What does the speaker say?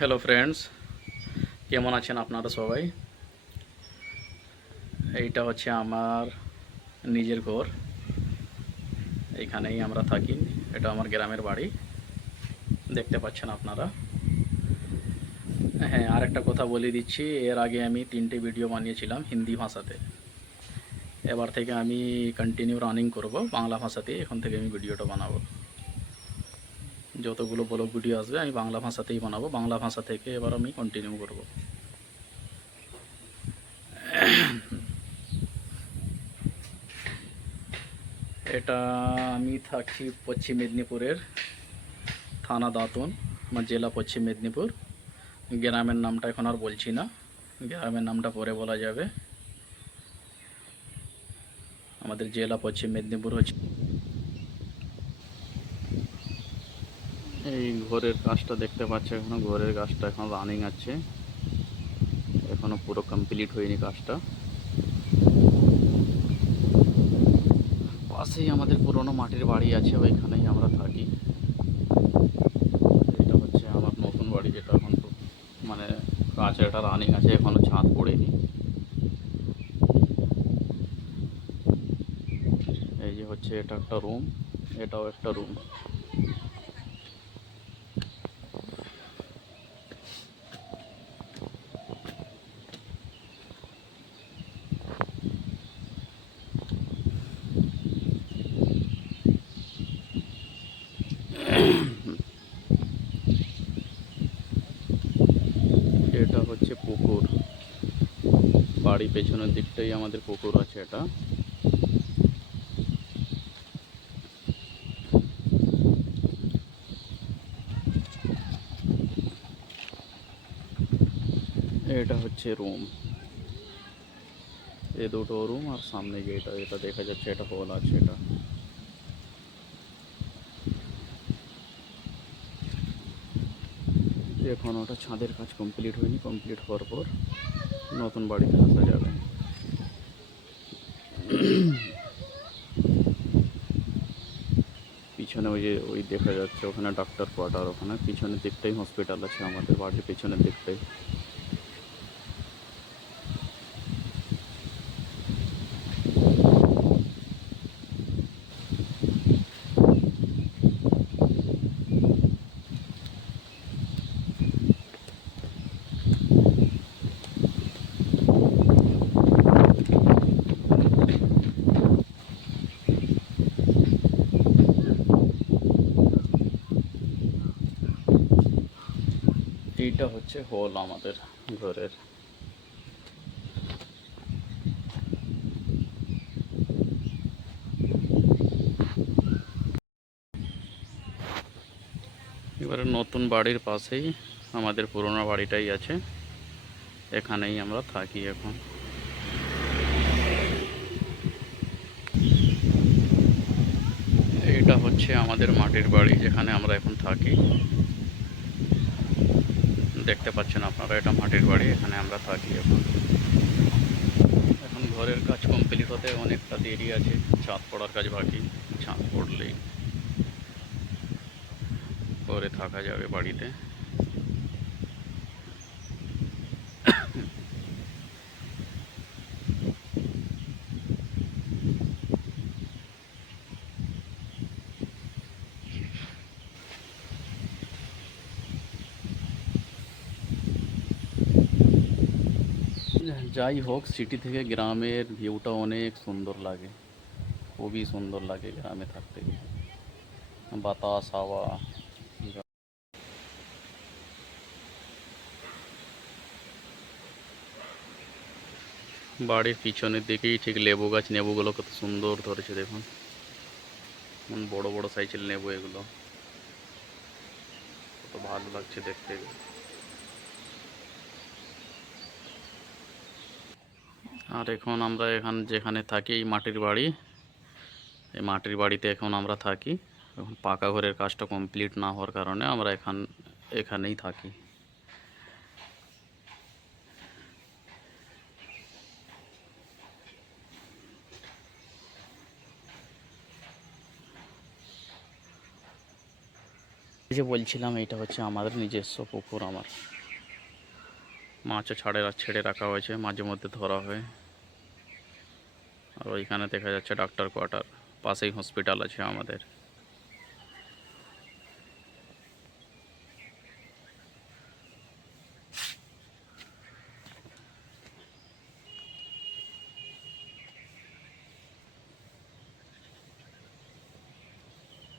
Hello friends, কেমন আছেন আপনারা সবাই? এইটা হচ্ছে আমার নিজের ঘর। এইখানেই আমরা থাকি। এটা আমার গ্রামের বাড়ি, দেখতে পাচ্ছেন আপনারা। হ্যাঁ, আরেকটা কথা বলে দিচ্ছি, এর আগে আমি 3টে ভিডিও বানিয়েছিলাম হিন্দি ভাষাতে। এবার থেকে আমি কন্টিনিউ রানিং করব বাংলা ভাষাতে। এখন থেকে আমি ভিডিওটা বানাবো, যতগুলো ব্লগ ভিডিও আসবে আমি বাংলা ভাষাতেই বানাবো। বাংলা ভাষা থেকে এবার আমি কন্টিনিউ করব। এটা আমি থাকি পশ্চিম মেদিনীপুরের থানা দাঁতন, আমার জেলা পশ্চিম মেদিনীপুর। গ্রামের নামটা এখন আর বলছি না, গ্রামের নামটা পরে বলা যাবে। আমাদের জেলা পশ্চিম মেদিনীপুর হচ্ছে। এই ঘরের কাজটা দেখতে পাচ্ছে, এখনো ঘরের কাজটা এখন রানিং আছে, এখনো পুরো কমপ্লিট হয়নি কাজটা। পাশেই আমাদের পুরনো মাটির বাড়ি আছে, ওইখানেই আমরা থাকি। এটা হচ্ছে আমার নতুন বাড়ি, যেটা এখন মানে কাজ এটা রানিং আছে, এখনো ছাদ পড়েনি। এই যে হচ্ছে এটা একটা রুম, এটাও একটা রুম। এটা হচ্ছে পুকুর, বাড়ি পেছনের দিকটাই আমাদের পুকুর আছে। এটা হচ্ছে রুম, এই দুটো রুম আর সামনে যেটা এটা দেখা যাচ্ছে এটা হল আছে। এটা এখন ওটা ছাদের কাজ কমপ্লিট হয়নি, কমপ্লিট হওয়ার পর নতুন বাড়িতে আসা যাবে। পিছনে ওই যে ওই দেখা যাচ্ছে ওখানে ডাক্তার কোয়ার্টার, ওখানে পিছনের দিকটাই হসপিটাল আছে আমাদের বাড়ির পিছনের দিকটাই। এইটা হচ্ছে হল আমাদের ঘরের। এবারে নতুন বাড়ির পাশেই আমাদের পুরোনো বাড়িটাই আছে, এখানেই আমরা থাকি এখন। এটা হচ্ছে আমাদের মাটির বাড়ি, যেখানে আমরা এখন থাকি। দেখতে পাচ্ছেন আপনারা, এটা মাটির বাড়ি, এখানে আমরা থাকি এখন। এখন ঘরের কাজ কমপ্লিট হতে অনেকটা দেরি আছে, ছাদ পড়ার কাজ বাকি। ছাদ পড়লেই পরে থাকা যাবে বাড়িতে। যাই হোক, সিটি থেকে গ্রামের ভিউটা অনেক সুন্দর লাগে, খুবই সুন্দর লাগে গ্রামে থাকতে। বাতাস, হাওয়া। বাড়ির পিছনের দিকেই ঠিক লেবু গাছ, নেবুগুলো কত সুন্দর ধরেছে দেখুন, বড় বড় সাইজের লেবু এগুলো, কত ভালো লাগছে দেখতে। আর এখন আমরা যেখানে থাকি, এই মাটির বাড়ি, এই মাটির বাড়িতে এখন আমরা থাকি। এখন পাকা ঘরের কাজটা কমপ্লিট না হওয়ার কারণে আমরা এখানেই থাকি। যে বলছিলাম এইটা হচ্ছে আমাদের নিজস্ব পুকুর। আমার মাছও ছেড়ে রাখা হয়েছে, মাঝে মধ্যে ধরা হয়। আর ওইখানে দেখা যাচ্ছে ডাক্তার কোয়ার্টার, পাশেই হসপিটাল আছে আমাদের।